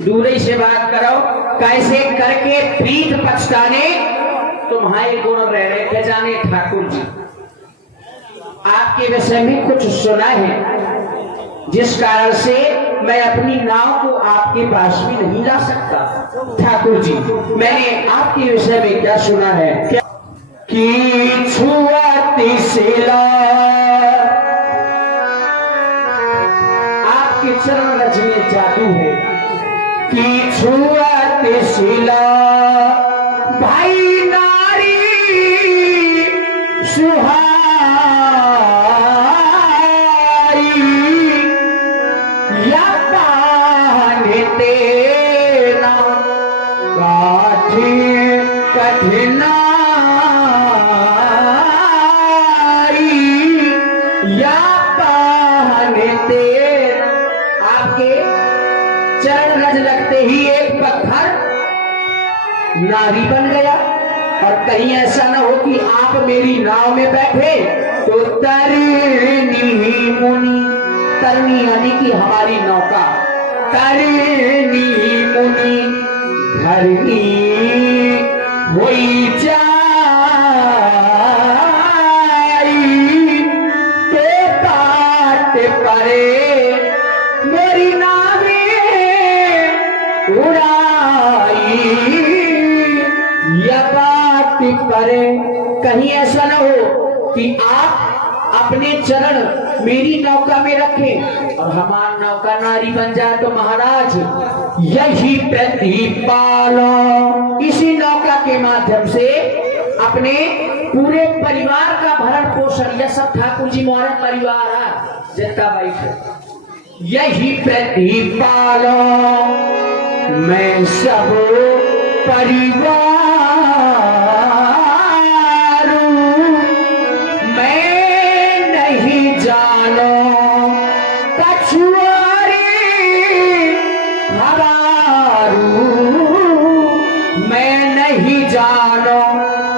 दूरी से बात करो। कैसे करके पीठ पछताने तुम्हारे गुण रह रहे थे जाने ठाकुर जी। आपके विषय में कुछ सुना है जिस कारण से मैं अपनी नाव को आपके पास भी नहीं ला सकता। ठाकुर जी, मैंने आपके विषय में क्या सुना है क्या? कि छुआती सिला आपके चरण रज में जादू है। कि छुआती सिला भाई नारी सुहा कठिनाई या पाने तेरा। आपके चरण रज लगते ही एक पत्थर नारी बन गया। और कहीं ऐसा न हो कि आप मेरी नाव में बैठे तो तरनी मुनि, तरनी यानी कि हमारी नौका, तरनी मुनि धरनी होई जाई तो पाट परे मेरी नावे उड़ाई या बात करे। कहीं ऐसा न हो कि आप अपने चरण मेरी नौका में रखें और हमारी नौका नारी बन जाए तो महाराज यही प्रतिपालो, इसी नौका के माध्यम से अपने पूरे परिवार का भरण पोषण, यह सब ठाकुर जी मोहन परिवार है जितना बैठ, यही प्रतिपालो मैं सब परिवार मैं नहीं जानो कछुआरी मैं नहीं जानो।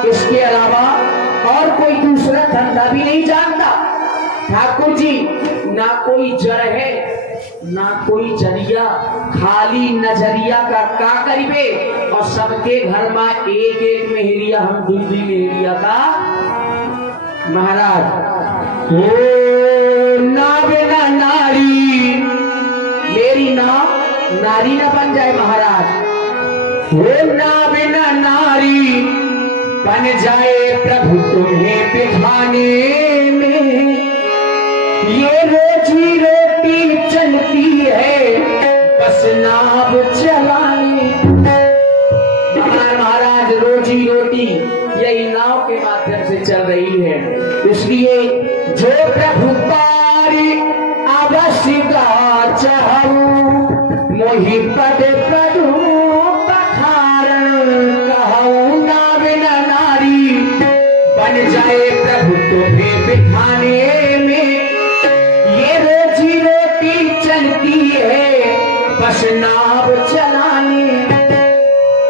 इसके अलावा और कोई दूसरा धंधा भी नहीं जानता ठाकुर जी। ना कोई जड़ है ना कोई जरिया, खाली नजरिया का करीबे और सबके घर में एक एक मेहरिया, हम दूसरी मेहरिया का महाराज। ओ ना बिना नारी मेरी नाव नारी न बन जाए महाराज। वो ना बिना नारी बन जाए प्रभु तुम्हें बिठाने में। ये रोजी रोटी चलती है बस नाव चलाने। महाराज रोजी रोटी यही नाव के माध्यम से चल रही है। इसलिए जो प्रभु पारी अवश्य का चाहूं मोहि पद प्रभु पखारण कहूं। ना बिना नारी बन जाए प्रभु तुम्हें बिठाने में। ये रोजी रोटी चलती है बस नाव चलाने।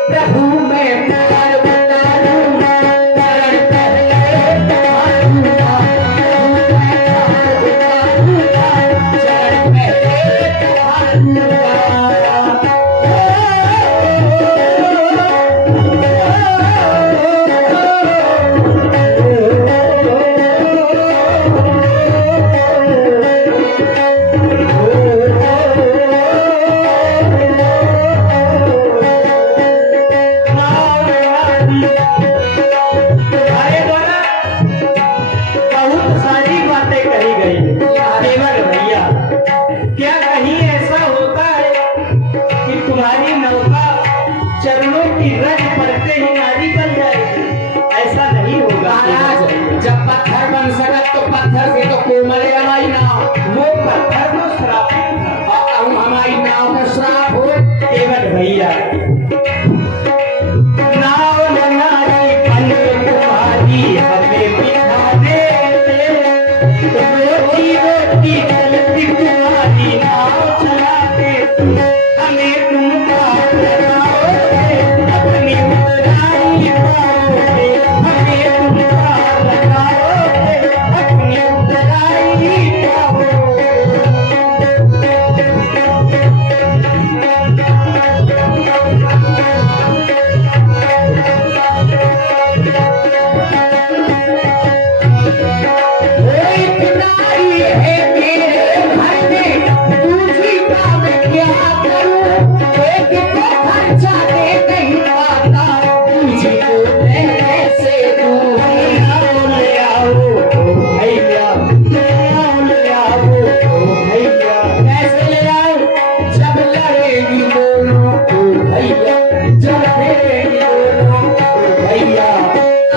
प्रभु मैं प्यार उतारूं चरण पहले तुम्हारूंगा, चरण पहले तुम्हारूंगा। चरणों की रज पड़ते ही नारी बन जाएगी, ऐसा नहीं होगा महाराज। जब पत्थर बन सकत तो पत्थर से तो कोमल हमारी नाव, वो पत्थर को श्रापित था और हमारी नाव का श्राप हो केवल भैया। नाव नारी बन तुम्हारी हमें बिठा दे, रोटी रोटी चलती तुम्हारी नाव चलाते हमें तुम अपनी उतराई पाओगे, हमें तुम लगाओगे अपनी उतराई पाओगे। चलेगी दोनों ओ भैया चलेगी दोनों ओ भैया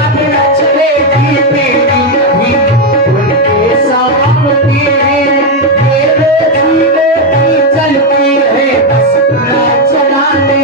अब न चलेगी मेरी कभी उनके सामने ये रोजी रोटी चलती है बस ना चलाने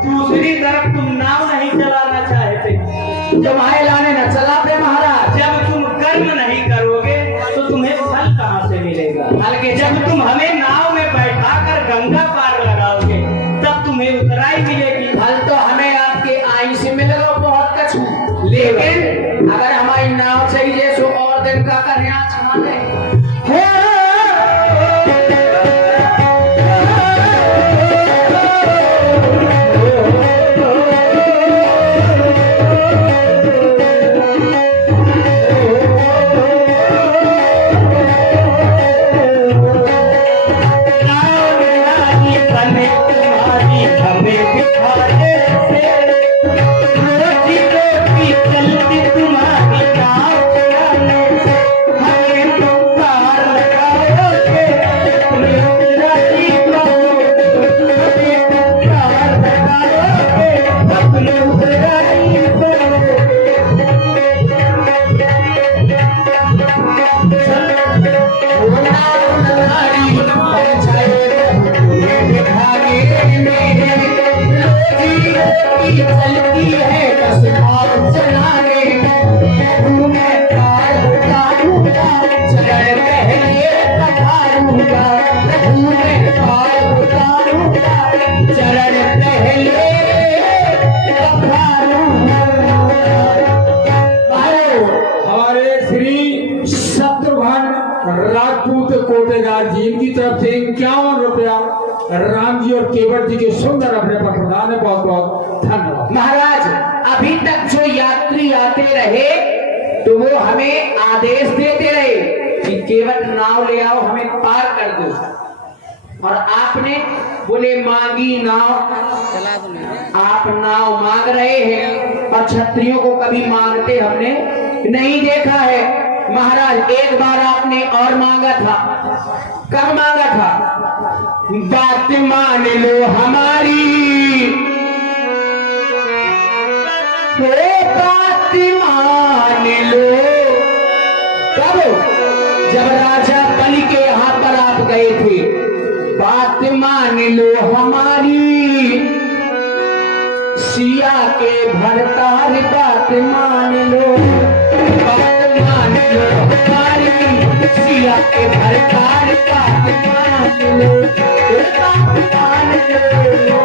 दूसरी तरफ तुम नाव नहीं चलाना चाहते। जमाए लाने न चलाते महाराज। जब तुम कर्म नहीं करोगे तो तुम्हें फल कहाँ से मिलेगा? बल्कि जब तुम हमें नाव में बैठाकर गंगा पार लगाओगे तब तुम्हें उतराई मिलेगी। फल तो हमें आपके आई से मिलेगा बहुत कछु, लेकिन अगर हमारी नाव चाहिए सो और दिन का कन्या छाने चलती है बस और चलाने मैं पार उतारूंगा चरण पहले पधारूंगा मैं पार उतारूंगा चरण पहले पधारूंगा। हमारे श्री शत्रुघ्न राजपूत कोटेदार जी इनकी तरफ से 51 रुपया राम जी और केवट जी के सुंदर अपने पर प्रदान है। बहुत बहुत धन्यवाद। महाराज अभी तक जो यात्री आते रहे तो वो हमें आदेश देते रहे कि केवट नाव ले आओ हमें पार कर दो, और आपने बोले मांगी नाव। आप नाव मांग रहे हैं और क्षत्रियों को कभी मांगते हमने नहीं देखा है। महाराज एक बार आपने और मांगा था। कब मांगा था? बात मान लो हमारी, बात मान लो। कब? जब राजा बलि के यहाँ पर आप गए थे। बात मान लो हमारी, सिया के भरतार बात मान लो। बात मान लो हमारी, सिया के भरतार बात मान लो। बात मान लो।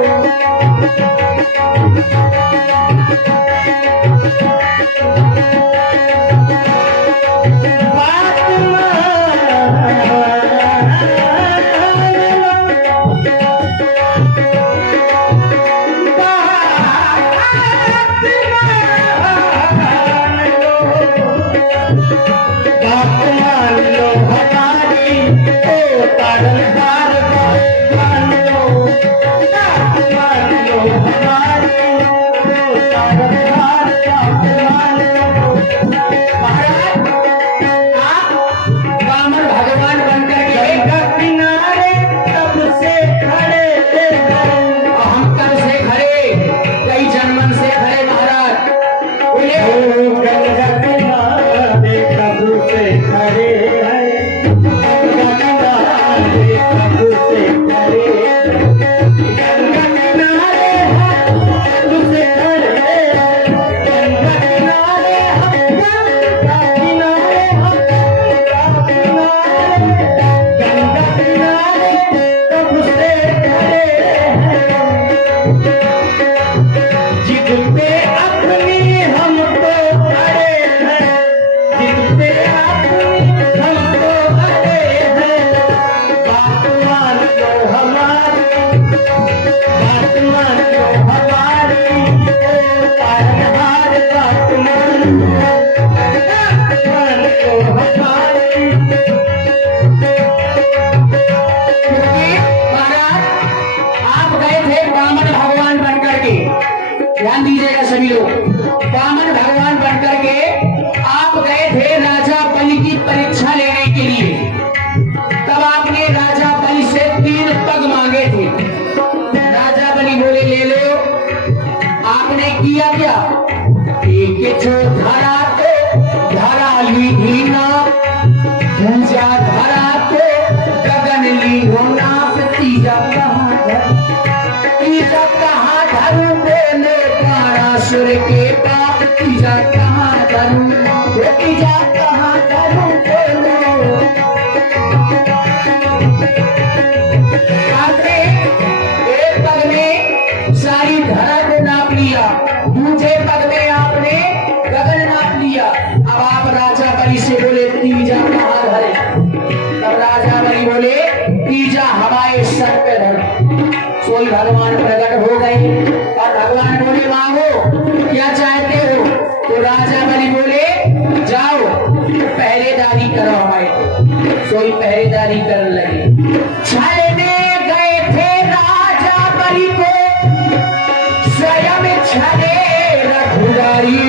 खड़े हैं क्योंकि महाराज आप गए थे वामन भगवान बनकर के, ध्यान दीजिएगा सभी लोग, वामन भगवान बनकर के आप गए थे राजा बलि की परीक्षा लेने के लिए। तब आपने राजा बलि से 3 पग मांगे थे। राजा बलि बोले ले लो। आपने किया क्या? एक जो धरा तो धरा ली ही ना, दूजा धरा तो गगन ली हो ना, तीजा कहाँ धरू बोले कारासुर के पाप, तीजा कहाँ धरू, तीजा कहाँ धरू बोलो। आपने एक पग में सारी धरा को नाप लिया, दूसरे पग में आपने गगन नाप लिया। अब आप राजा बलि से बोले तीजा कहाँ धरे? तब राजा बलि बोले तीजा हमारे सर पे धर। सोई भगवान प्रकट हो गए और भगवान बोले मांगो क्या चाहते हो? तो राजा बलि बोले जाओ पहरेदारी करो हमारे। सोई पहरेदारी करने लगे। छलने गए थे राजा बलि को स्वयं छले रघुराई,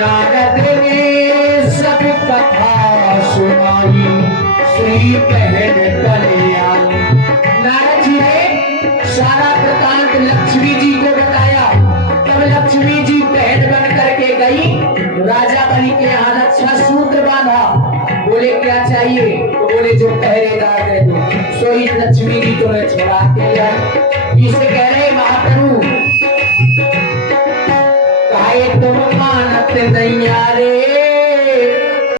नारद ने सब कथा सुनाई, श्री पहन कल्याण। नारद जी ने सारा वृतांत लक्ष्मी जी को बताया। तब लक्ष्मी जी बहन बन करके गई, राजा बलि के यहाँ रक्षा सूत्र बांधा। बोले क्या चाहिए? तो बोले जो पहरेदार दे दो। सोई लक्ष्मी जी तुम्हें छोड़ा के लाए। इसे कह रहे महाप्रभु काहे तुम मानत नहीं रे,